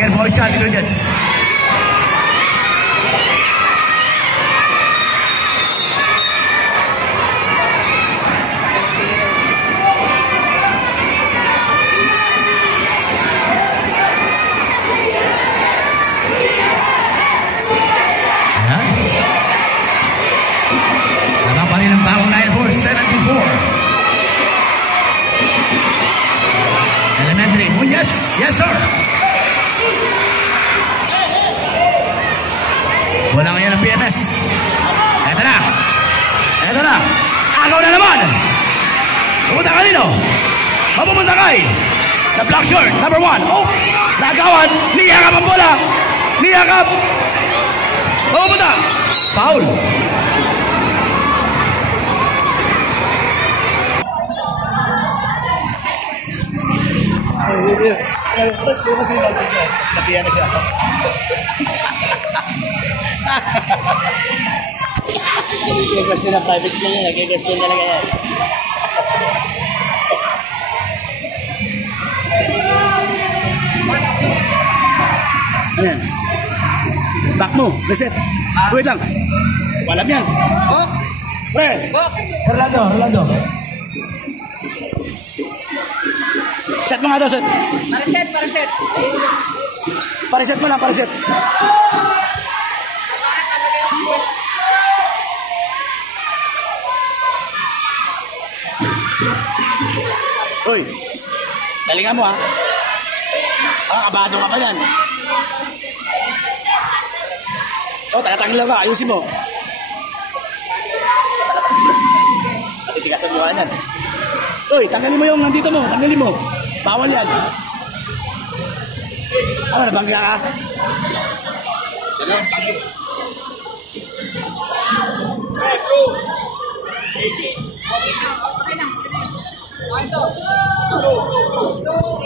Second ball shot, Nunez. Nakapanin ang bawang 9-4, 74. Elementary. Oh, yes. Yes, sir. Wala ngayon ang PMS. Eto na. Eto na. Agaw na naman. Pumunta kanino? Mapupunta kay the black shirt, number 1. Oh, nagawan. Niyakap ang bola. Niyakap. Mapupunta. Foul. Kasi napiyan na siya. Nag-question ng private school yun. Nag-question talaga yan. Ano yan? Back mo. Reset. Wait lang. Walam yan. Pre. Rolando. Set mo nga daw, set. Para-set. Pariset mo lang, pariset. Uy, talingan mo ha. Kabado ka pa yan. Tagatangin lang ka, ayusin mo. Matitigasan mo ka yan. Uy, tanggalin mo yung nandito mo, tanggalin mo. Bawal yan. Ano, nabangga ka?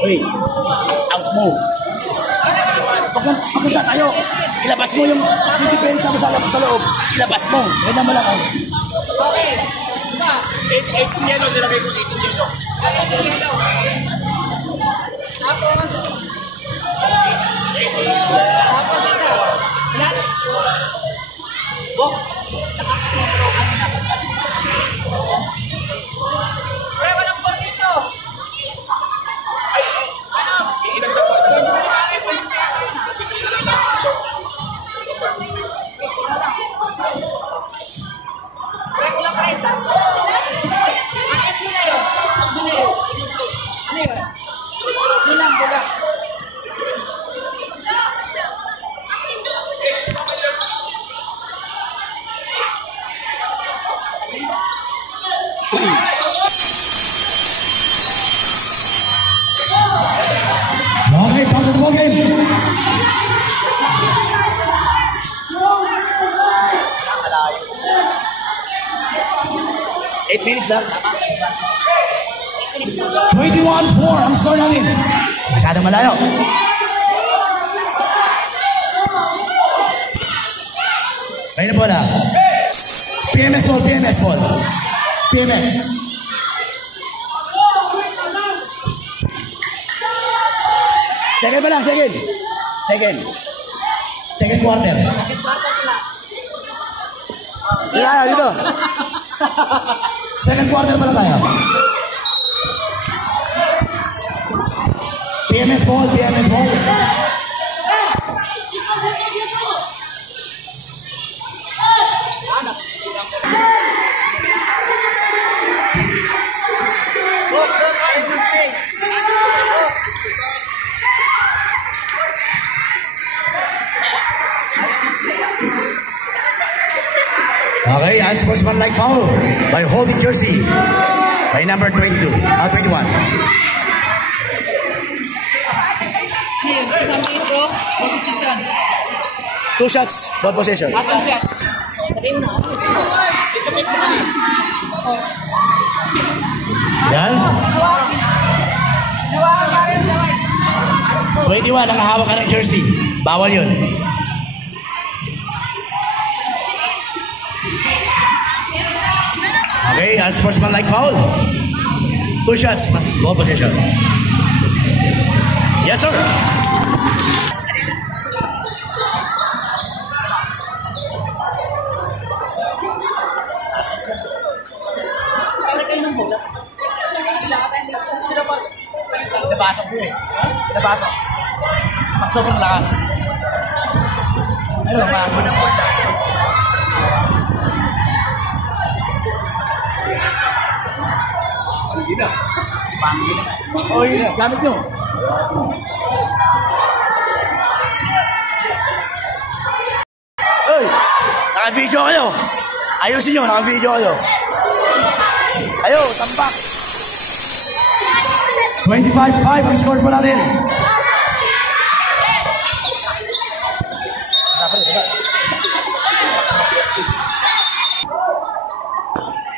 Uy, max out mo. Pagkanta tayo, ilabas mo yung depensa mo sa loob. Ilabas mo. Ganyan mo lang. Okay. 18 yellow, nilagay ko 18 yellow. Tapos Okay, back to the ball game. 8 minutes lang. 21-4 ang score namin. Masyadong malayo. Kayo na bola. PMS ball. PMS. Second pa lang, Second quarter. Dito. Second quarter pa lang tayo. PMS ball. Okay, unsportsmanlike foul by holding jersey by number 21. Kasama ito, position. 2 shots, ball possession. Atong shots. Sabihin mo na. Yan. 21 ang hawak ka ng jersey. Bawal yun. Okay, unsportsmanlike foul. 2 shots, mas ball possession. Yes, sir. Pinapasok ko eh. Pinapasok. Pag sobrang lakas. Ano ba? Ano ng bola? Hindi na. O, yun. Gamit nyo. Uy! Naka-video kayo. Ayusin nyo, naka-video kayo. Ayo, tambak. 25-5 ang score po natin.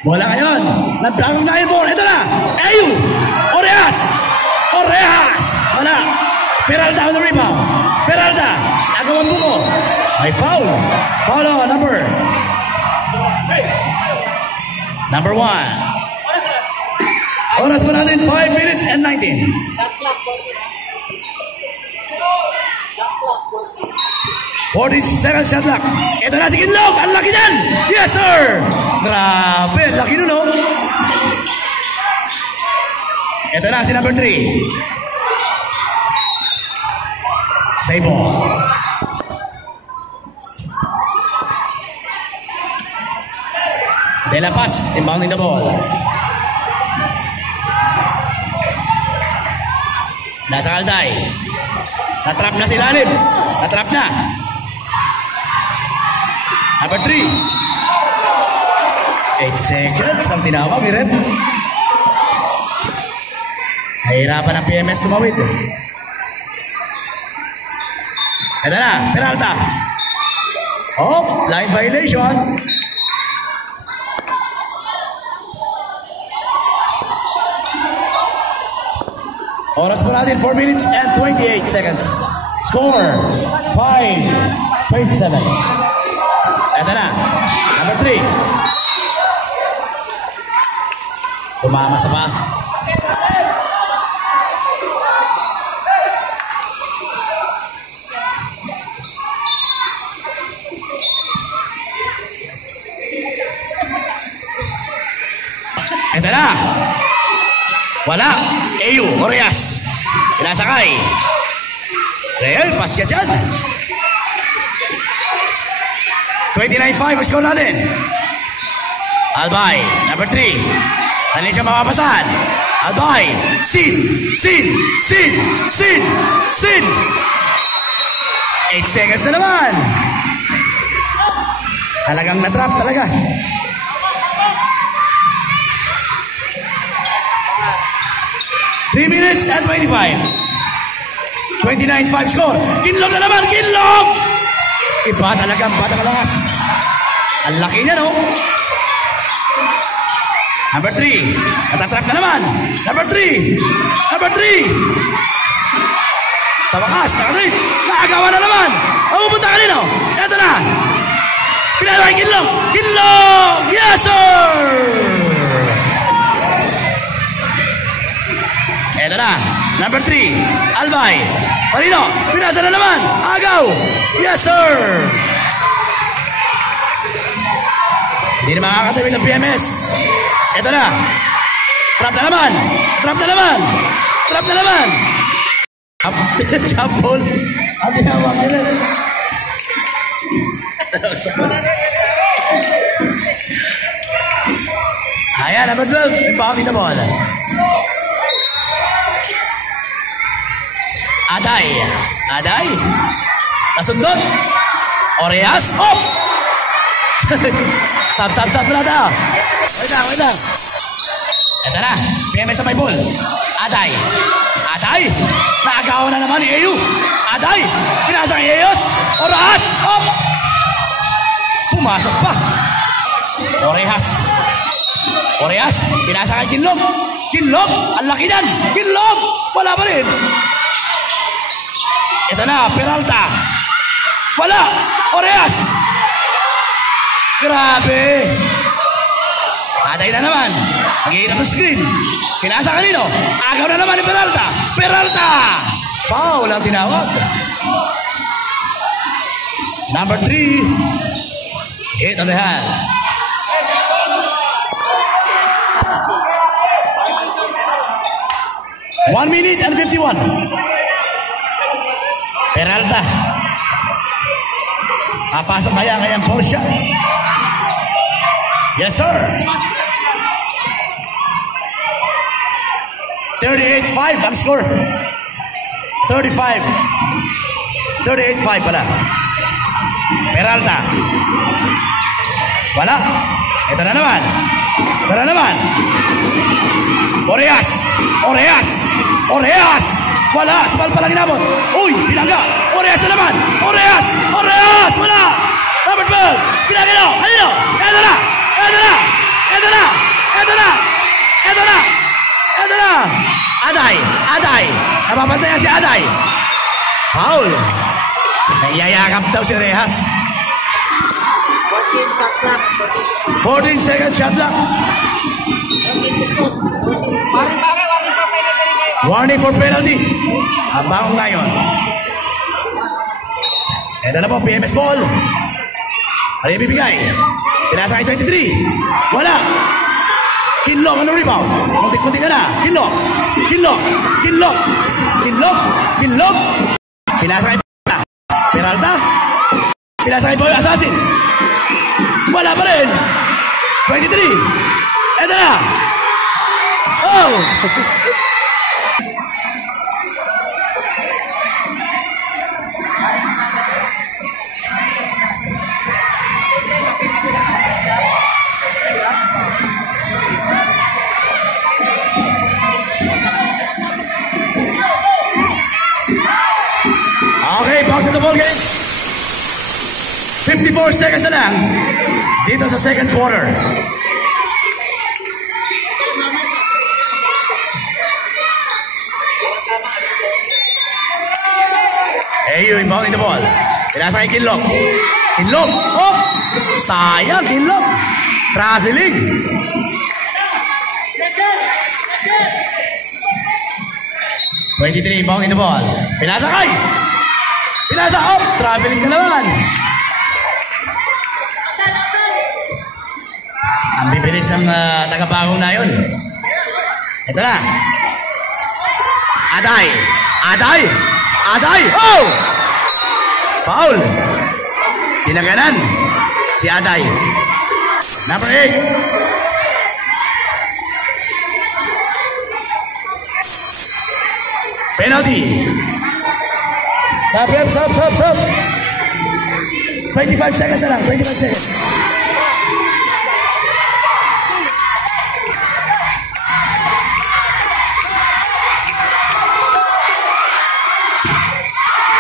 Bola ngayon. Nagtanong na yung ball. Ito na. Ayu. Orejas. Orejas. Wala. Peralta on the rebound. Peralta. Agawang buko. May foul. Foul on number 1. Oras po natin 5 minutes and 19. 40 seconds shot clock. Ito na si Kinlog. Ang laki niyan. Yes, sir. Grabe. Ang laki nun, oh. Ito na si number 3. Sabo. De La Paz inbounding the ball. Nasa Kalday. Natrap na si Lalim. Natrap na. Number 3. 8 seconds ang tinawag ni Rep. Nahihirapan ang PMS tumawid. Ito na, Peralta. Oh, line violation. Oras po natin 4 minutes and 28 seconds. Score 5-7. Ito na, number 3. Tumama sa pa. Ito na. Wala. Ayu, Orejas. Pinasakay. Real, pass ka dyan. 29-5 ang score natin. Albay, number 3. Dali siya mapapasahan. Albay, Sin. 8 seconds na naman. Talagang natrap talaga. Three minutes and 25. 29-5 score. Kinlog na naman, Kinlog! Iba talagang batang lakas. Ang laki niya, no? Number 3. Natatrap na naman. Number 3. Sa wakas, nakatrip. Naagawa na naman. Mapupunta ka nino. Ito na. Pinalay, Kinlog. Kinlog! Yes, sir! Ito na, number 3, Albay. Marino, pinasa na naman. Agaw. Yes, sir. Hindi na makakatawid ng PMS. Ito na. Trap na naman. Jump ball. Ang tinawag nila. Ayan, number 12. Impounding the ball. Aday. Nasundot. Orejas. Hop! Sab brada. Wait lang. Ito na. PMS sa may ball. Aday. Naagawan na naman ni Ayu. Aday. Pinasang Ayos. Orejas. Hop! Pumasok pa. Orejas. Pinasa kay Kinlog. Ang laki yan. Kinlog. Wala pa rin. Ito na, Peralta. Wala. Orejas. Grabe. Aday na naman. Mag-iinap ang screen. Pinasa kanino? Agaw na naman ni Peralta. Foul ang tinawag. Number 3. Hit on the hand. 1 minute and 51. Peralta. Papasok kaya ngayang Porsche. Yes, sir. 38-5 ang score. 35. 38-5 pala. Peralta. Wala. Ito na naman. Ito na naman. Oreas. Oreas. Oreas. Wala. Smal palang inabot. Uy, pinangga. Oreas na naman. Oreas. Oreas. Wala. Robert Bell. Pinangga na. Halino. Ito na. Ito na. Ito na. Ito na. Ito na. Ito na. Aday. Aday. Napapantayan si Aday. Foul. Nayayakap daw si Rehas. 14 seconds shot clock. Warning for penalty. Ang bangong ngayon. Ito na po, PMS ball. Ano yung bibigay? Pinasa kay 23. Wala. Kinlong, ano rebound? Muntik-muntik ka na. Kinlong. Kinlong. Kinlong. Kinlong. Kinlong. Pinasa kay Peralta. Pinasa kay Boy Assassin. Wala pa rin. 23. Ito na. Oh! Okay, back to the ball game. 54 seconds na lang dito sa second quarter. Ayo, inbounding the ball. Pinasa kay Kinlong. Kinlong. Oh! Sayang, Kinlong. Traveling. "23, inbounding the ball. Pinasa kay. Pinasa, oh! Traveling na naman. Ang bibilis ng tagabagong na yun. Ito na. Aday. Aday. Aday. Oh! Foul. Tinaganan. Si Aday. Number 8. Penalty. Sub. 25 seconds na lang. 25 seconds.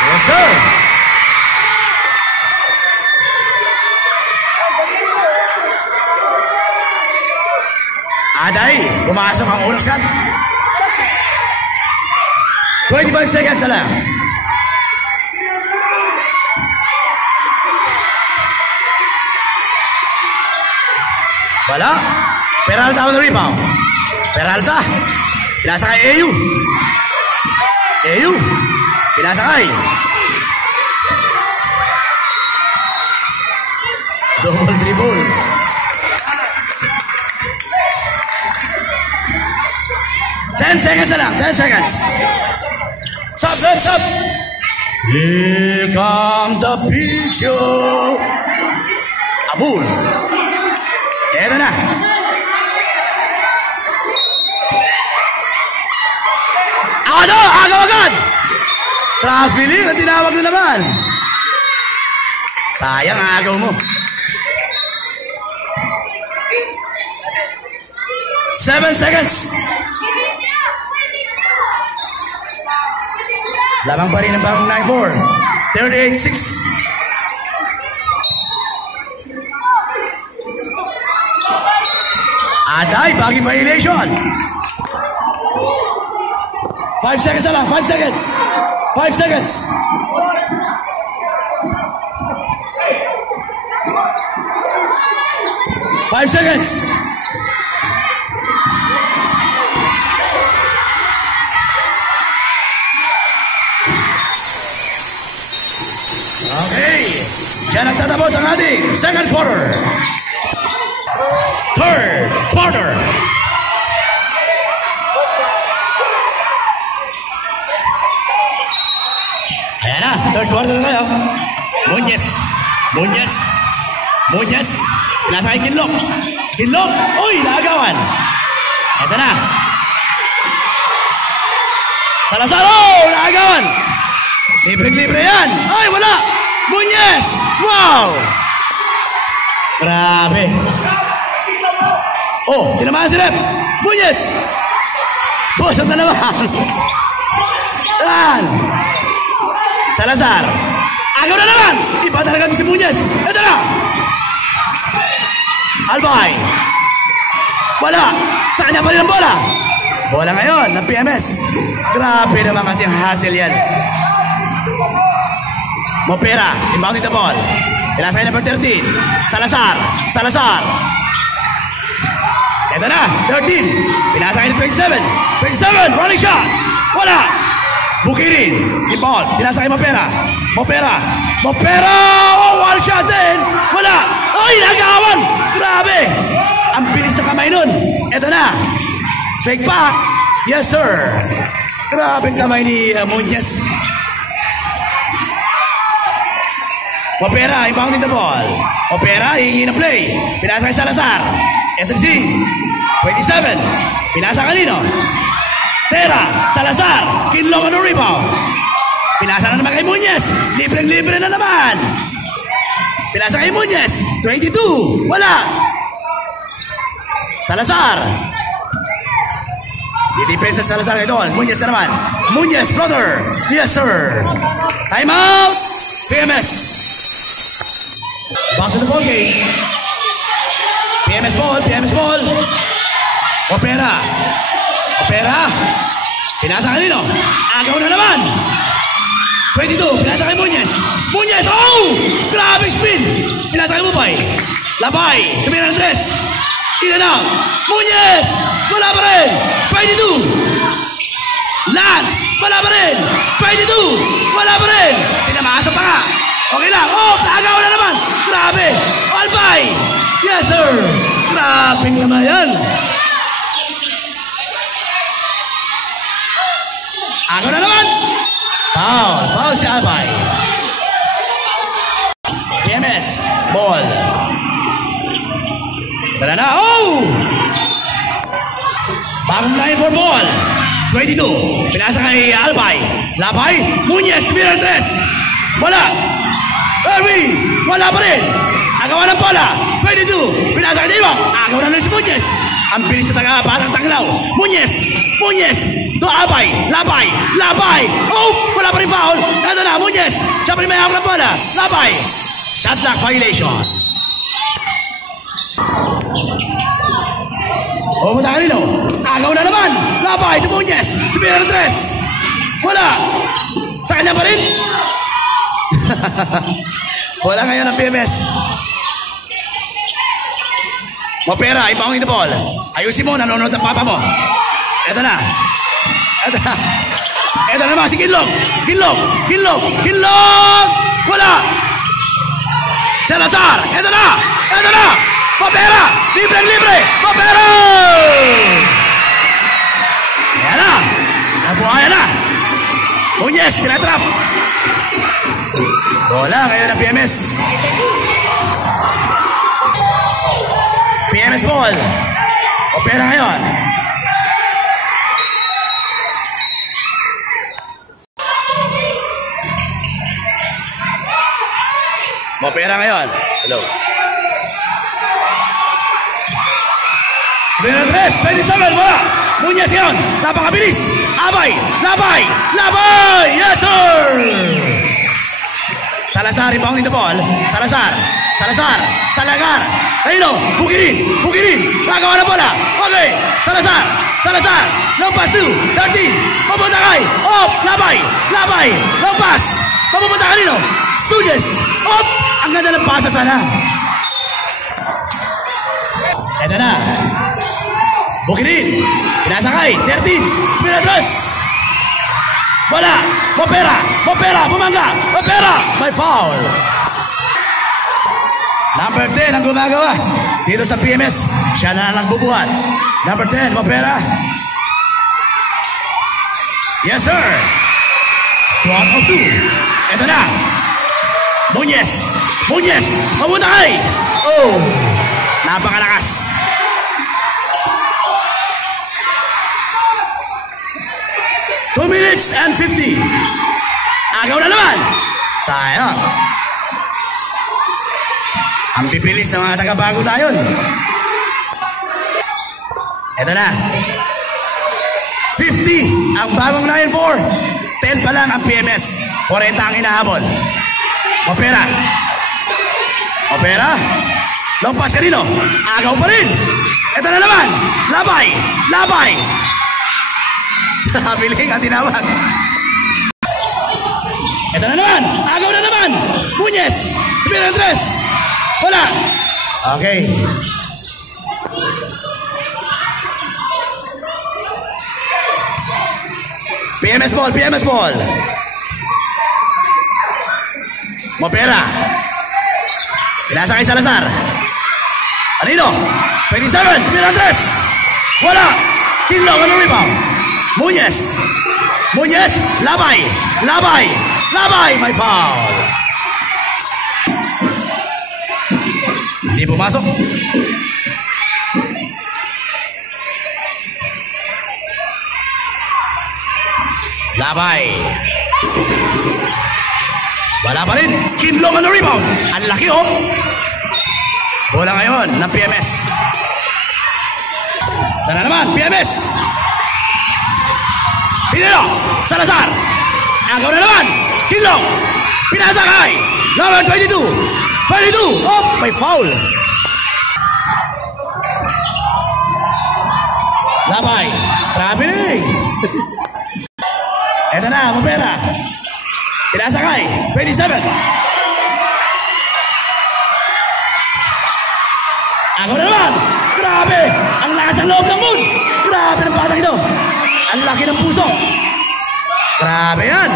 Yes, sir. Aday, pumasok ang unang shot. 25 seconds na lang. Wala. Peralta on the rebound. Peralta. Pinasa kay Ayu. Ayu. Pinasa kay. Double dribble. Ten seconds na lang. 10 seconds. Sub. Here comes the picture. Abul. Eto na. Agaw agad. Traveling ang tinawag na naman. Sayang ang agaw mo. 7 seconds. Lamang pa rin ang bagong 9-4. 38-6. Aday, baggy violation. 5 seconds na lang. 5 seconds. 5 seconds. Five seconds. Okay. Diyan nagtatapos ang ating second quarter. Third quarter. Ayan na, third quarter na tayo. Muñez. Muñez. Muñez. Pinasa kay Kinlock. Kinlock. Uy, naagawan. Ito na. Salazar. Oh, naagawan. Libre-libre yan. Ay, wala. Muñez. Wow. Grabe. Oh, tinamaan si Rep. Muñez. Boss, ang dalawa. Yan. Salazar. Agaw na naman. Iba talaga si Muñez. Ito na. Albay. Wala. Sa kanya pa rin ang bola. Bola ngayon ng PMS. Grabe naman kasi ang hassle yan. Mopera. Inbounding the ball. Pinasa kay number 13. Salazar. Salazar. Ito na. 13. Pinasa kay 27. 27. Running shot. Wala. Bukirin. Inbound. Pinasa kay Mopera. Mopera. Mopera. Oh, one shot din. Wala. Ay, nagawan. Grabe. Ang bilis na kamay nun. Ito na. Fake pa. Yes, sir. Grabe ang kamay ni Muñez. Mopera, inbounding the ball. Mopera, hihingi ng play. Pinasa kay Salazar. Ito si 27. Pinasa kanino? Tera, Salazar. Kinlock on the rebound. Pinasa na naman kay Muñez. Libre-libre na naman. Pinasa kay Muñez. 22. Wala. Salazar. Di-depensa Salazar ito. Muñez na naman. Muñez, brother. Yes, sir. Time out. PMS. Back to the ball game. PMS ball. PMS ball. Opera. Opera. Pinasa kanino? Agaw na naman. 22. Pinasa kay Muñez. Muñez. Oh! Grabe spin. Pinasa kay Mubay. Labay. Tumira ng 3. Ina na. Muñez. Wala pa rin. 22. Lance. Wala pa rin. 22. Wala pa rin. Pinamasa pa nga. Okay lang. Oh, agaw na naman. Grabe. Albay. Yes, sir. Grabe naman yan. Agaw na naman. Foul. Foul si Albay. PMS. Ball. Tara na. Oh! Bagong line for ball. 22. Pinasa kay Albay. Labay. Muñez. Tumira ng 3. Wala. Erwin. Wala pa rin. Agawa ng bola. 22. Pinasa kay Diva. Agaw na rin si Muñez. Ang bilis na taga. Parang tanglaw. Muñez. Muñez. To Albay. Labay. Labay. Oh! Wala pa rin foul. Ito na. Muñez. Siya pa rin may hawak ng bola. Labay. Shot clock violation. Pumunta ka rino. Agaw na naman. Labay. To Muñez. Tumira ng 3. Wala. Sa kanya pa rin. Wala ngayon ang PMS. Mopera, ipaungin the ball. Ayusin mo, nanonood ang papa mo. Eto na. Eto na. Eto na naman si Kinlock. Kinlock. Kinlock. Kinlock. Wala. Salazar. Eto na. Eto na. Mopera. Libre-libre. Mopera. Ayan na. Nabuhayan na. Muñez, tinatrap. Bola ngayon ang PMS. PMS ball. Opera ngayon. Opera ngayon. Hello. Benatres, 27, wala. Muñez ngayon. Napakabilis. Abay. Labay. Labay. Yes, sir. Salazar, inbounding the ball. Salazar. Salazar. Salazar. Ayun o. Bukirin. Bukirin. Nagawa na bola. Okay. Salazar. Salazar. Long pass to 13. Papunta kay. Op. Labay. Labay. Long pass. Papunta ka rin o. Sujes. Op. Ang ganda ng pasa sana. Eto na. Bukirin. Pinasakay. 13. Pinatras. Bola. Mopera. Mopera. Bumangga. Mopera. May foul. Number 10 ang gumagawa. Dito sa PMS. Siya na lang bubuhat. Number 10. Mopera. Yes, sir. 2 out of 2. Ito na. Muñez. Muñez. Papunta kay. Oh. Napakalakas. Two minutes and 50. Agaw na naman. Sayang. Ang pipilis ng mga taga-bago na yun. Ito na. 50 ang bagong 9-4. 10 pa lang ang PMS. 40 ang inahabol. Opera. Opera. Long pass Carino. Agaw pa rin. Ito na naman. Labay. Labay. Piling ang tinawag. Ito na naman. Agaw na naman. Muñez. Pinandres. Wala. Okay. PMS ball, PMS ball. Mopera. Pinasa kay Salazar. Anino? 27. Pinandres. Wala. Kinlong ang rebound. Muñez. Muñez. Labay. Labay. Labay. May foul. Hindi pumasok. Labay. Wala pa rin. Kinlong ang rebound. Ang laki oh. Bola ngayon ng PMS. Tara naman, PMS. Pinelo. Salazar. Agaw na naman. Kinlong. Pinasa kay number 22. 22. Oh, may foul. Labay. Traveling. Ito na, Mopera. Pinasa kay 27. Agaw na naman. Grabe. Ang lakas ng loob ng moon. Grabe ng batang ito. Ang laki ng puso. Grabe yan.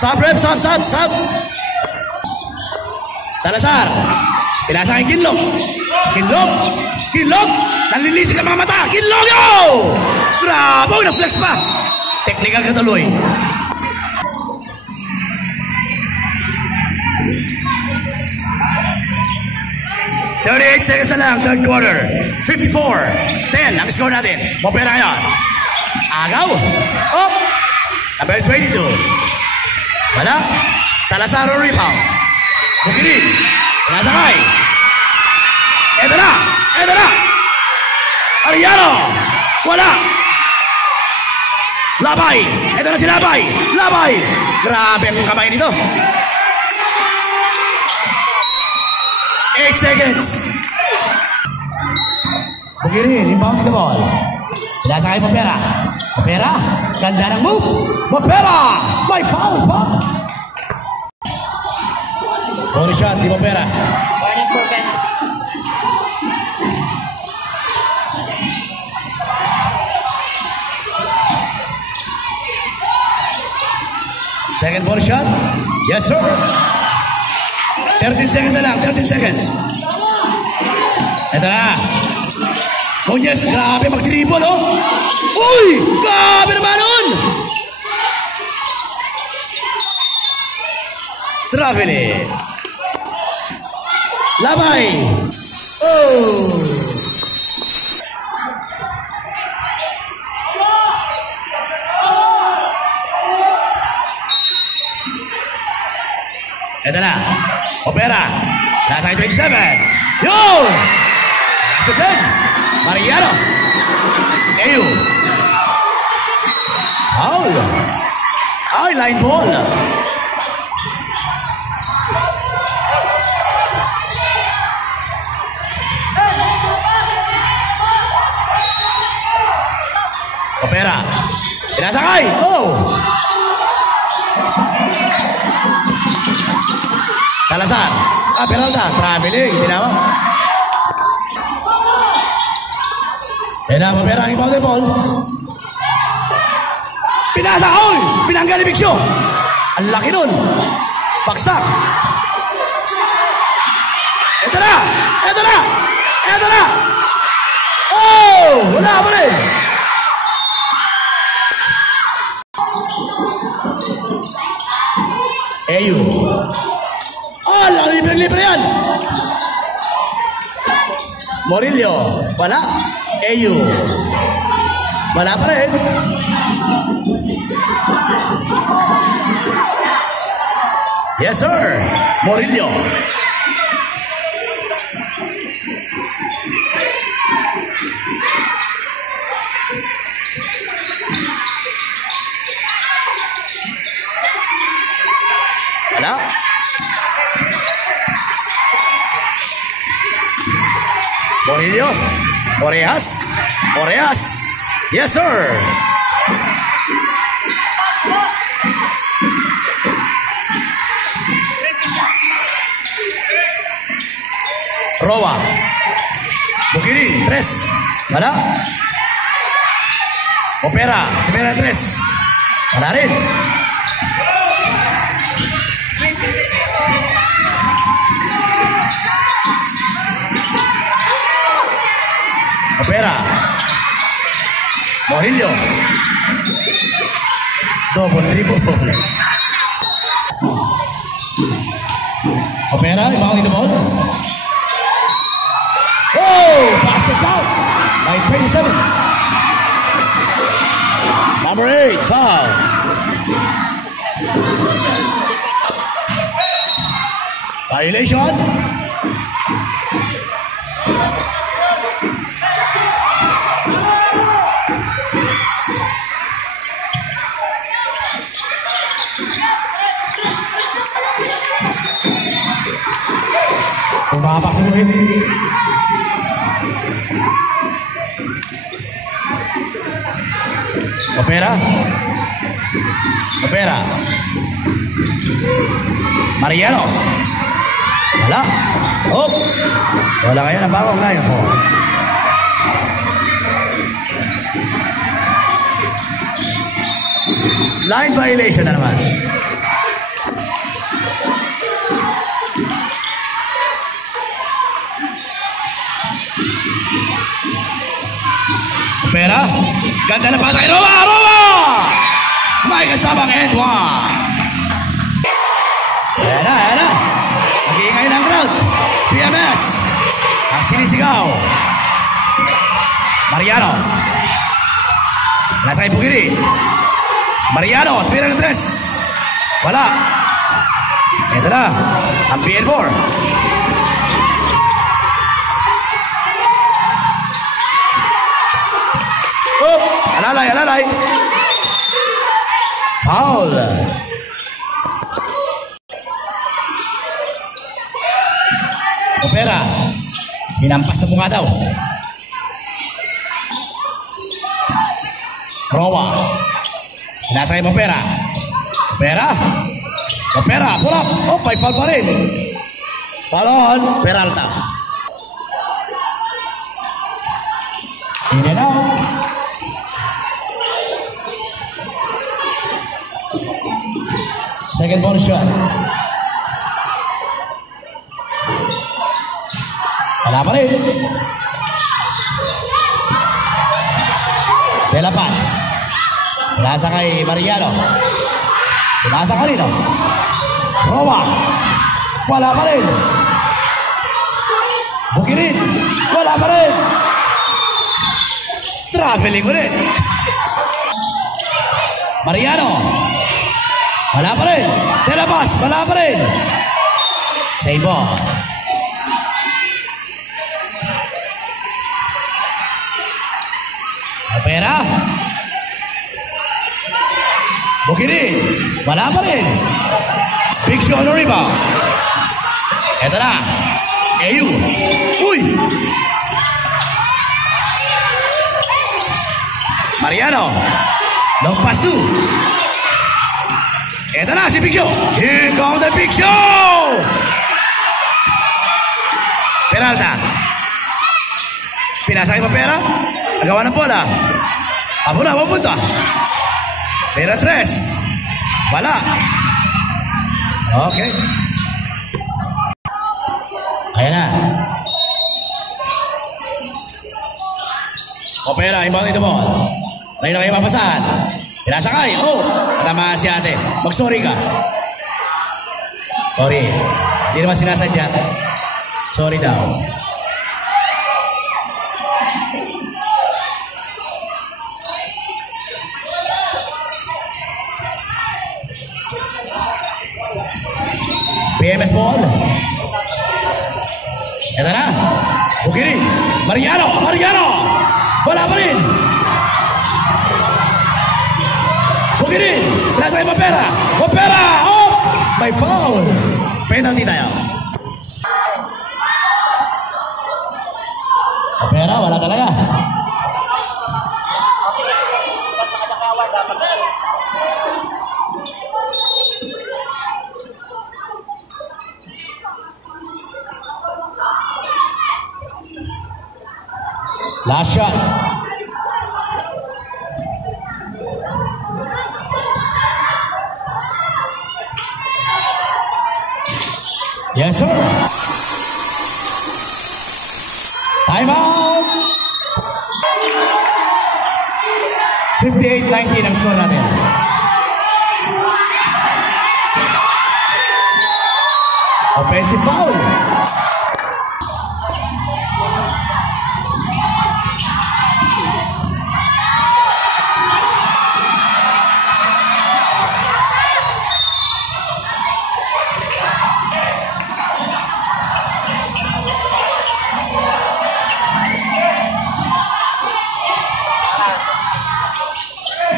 Stop, rep. Stop, stop, stop. Salazar. Pinasa kay Kinlong. Kinlong. Kinlong. Nanlilisik ang mga mata. Kinlong, yo! Grabe. Na-flex pa. Technical katuloy. $38 seconds na lang, third quarter. 54-10 ang score natin. Mopera ngayon. Agaw. Oh. Number 22. Wala. Salazar on rebound. Bukinin. Pinasakay. Eto na. Eto na. Ariano. Wala. Labay. Eto na si Labay. Labay. Grabe ang kamay nito. 8 seconds. Bukinin. Inbound the ball. Pinasakay Mopera. Mopera. Ganda ng move. Mopera. May foul pa. Body shot di Mopera. Warning broken. Second body shot. Yes, sir. 13 seconds na lang. 13 seconds. Ito na. Muñez, grabe mag-dribble, oh. Uy! Grabe naman nun! Traveling. Labay. Oh! Ito na. Opera. Nasa 27. Yun! That's good. Mariano. Ayo. Foul. Ay, line ball. Opera. Pinasakay. Oh! Salazar. Ah, penalta. Traveling. Tinawag. Yan ang Mopera ang inbound ball. Pinasa. Oy! Pinanggal ni Bigsyo. Ang laki nun. Baksak. Ito na! Ito na! Ito na! Oh! Wala pa rin. AU. Libre-libre yan. Morillo. Wala. AU. Wala pa rin. Yes, sir. Morillo. Wala. Morillo. Oreas. Oreas. Yes, sir. Roa. Bukirin. 3. Wala. Opera. Opera 3. Wala rin. Opera. Morillo. Double, triple. Opera, ibang ito mo. Oh! Pass it out. By 27. Number 8, foul. Violation. Bumapak sa muhid. Opera. Opera. Mariano. Wala. Oh. Wala kayo ng bagong line po. Line violation na naman. Opera. Ganda na pa kay Roa. Roa! May kasabang Edwin. Ayan na, ayan na. Nag-iingay ng crowd. PMS. Ang sinisigaw. Mariano. Nasa kay Bugiri. Mariano. Tira ng 3. Wala. Ito na. Ang PN4. Oh, alalay, alalay. Foul. Opera. Hinampas sa mukha daw. Roa. Nasa kay Opera. Opera. Opera, pull up. Oh, may foul pa rin. Foul on Peralta. In and out. Second ball shot. Wala pa rin. De La Paz. Nasa kay Mariano. Nasa kanino. Roa. Wala pa rin. Bukirin. Wala pa rin. Traveling ulit. Mariano. Wala pa rin. De La Paz. Wala pa rin. Save ball. Opera. Bukirin. Wala pa rin. Big shot on rebound. Eto na. AU. Uy. Mariano. Long pass to. Eto na si Big Show. Here comes the Big Show. Peralta. Pinasa kay Papera. Agawa ng bola. Abo na, mapunta. Pera 3. Wala. Okay. Ayan na. Opera, imbang ito mo. Tayo na kayo mapasahan. Pinasakay. Oh, tama si ate. Mag-sorry ka. Sorry. Hindi naman sinasadya. Sorry daw. PMS ball. Ito na. Bukirin. Mariano. Wala pa rin. Bukirin. Nasa kay Mapera. Oh! May foul. Penalty tayo. Mapera, wala talaga. Last shot. Yes, sir. Time out. 58-19 ang score natin. Offensive foul.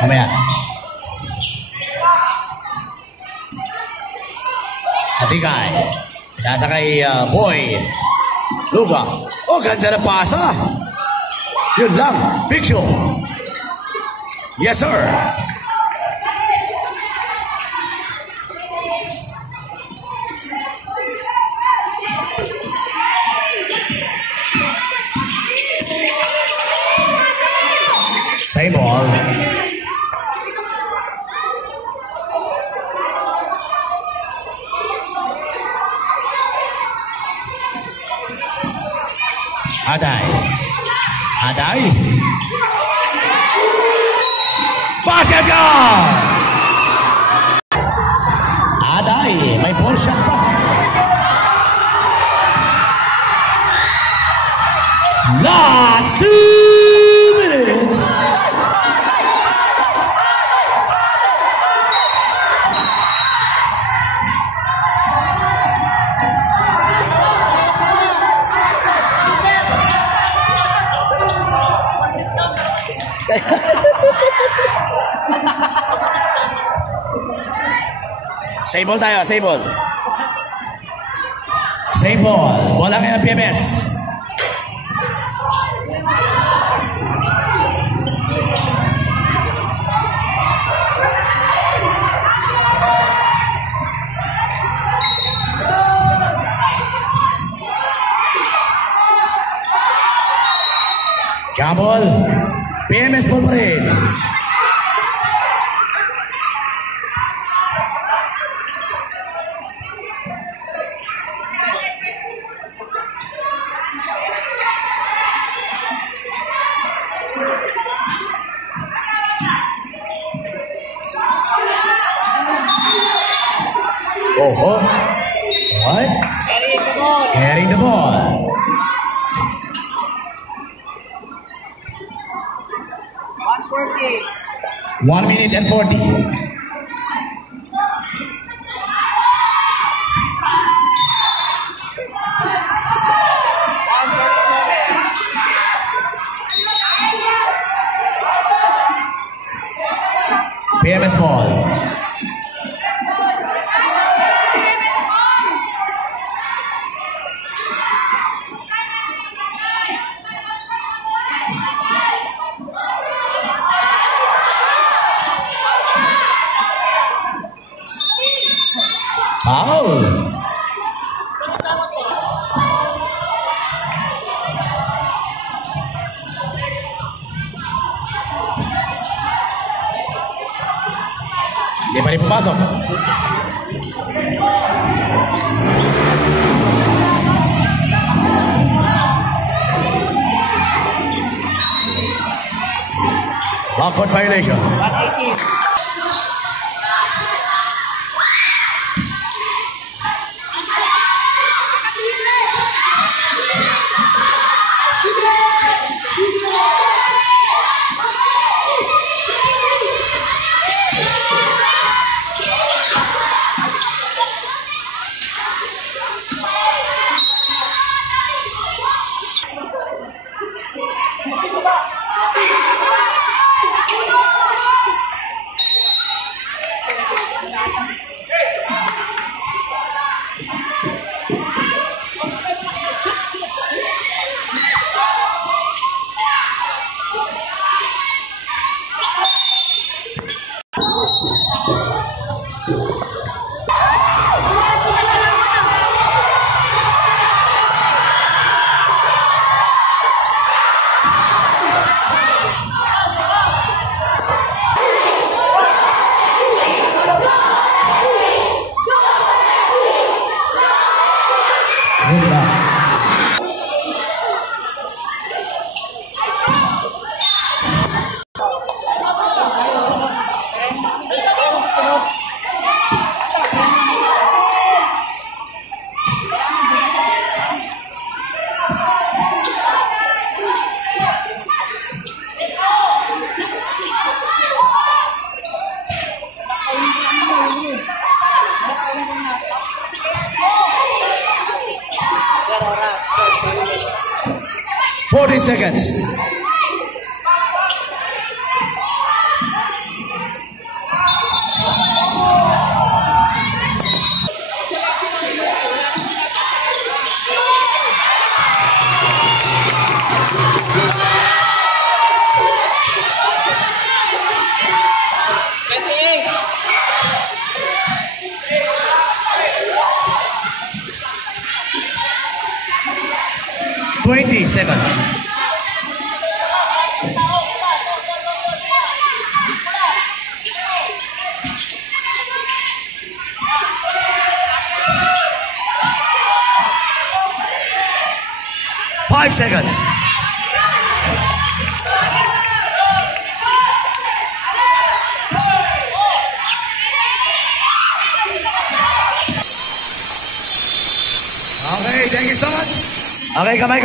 Mamaya. Atikay. Nasa kay Boy. Luga. Oh, ganda na pasa. Yun lang. Picture. Yes, sir. Same ball. Aday. Basket ka! Aday, may ball shot pa. Last 2 minutes. Same ball tayo, same ball. Same ball. Bola ngayon ang PMS. Jambol. PMS ball pa rin. Oh. What? Carrying the ball. 1 minute and 40. PMS ball. Foul. Hindi pa rin pumasok. Backcourt violation. 180. 40 seconds. Twenty seconds. Five seconds. Okay, thank you so much. Okay, kamay.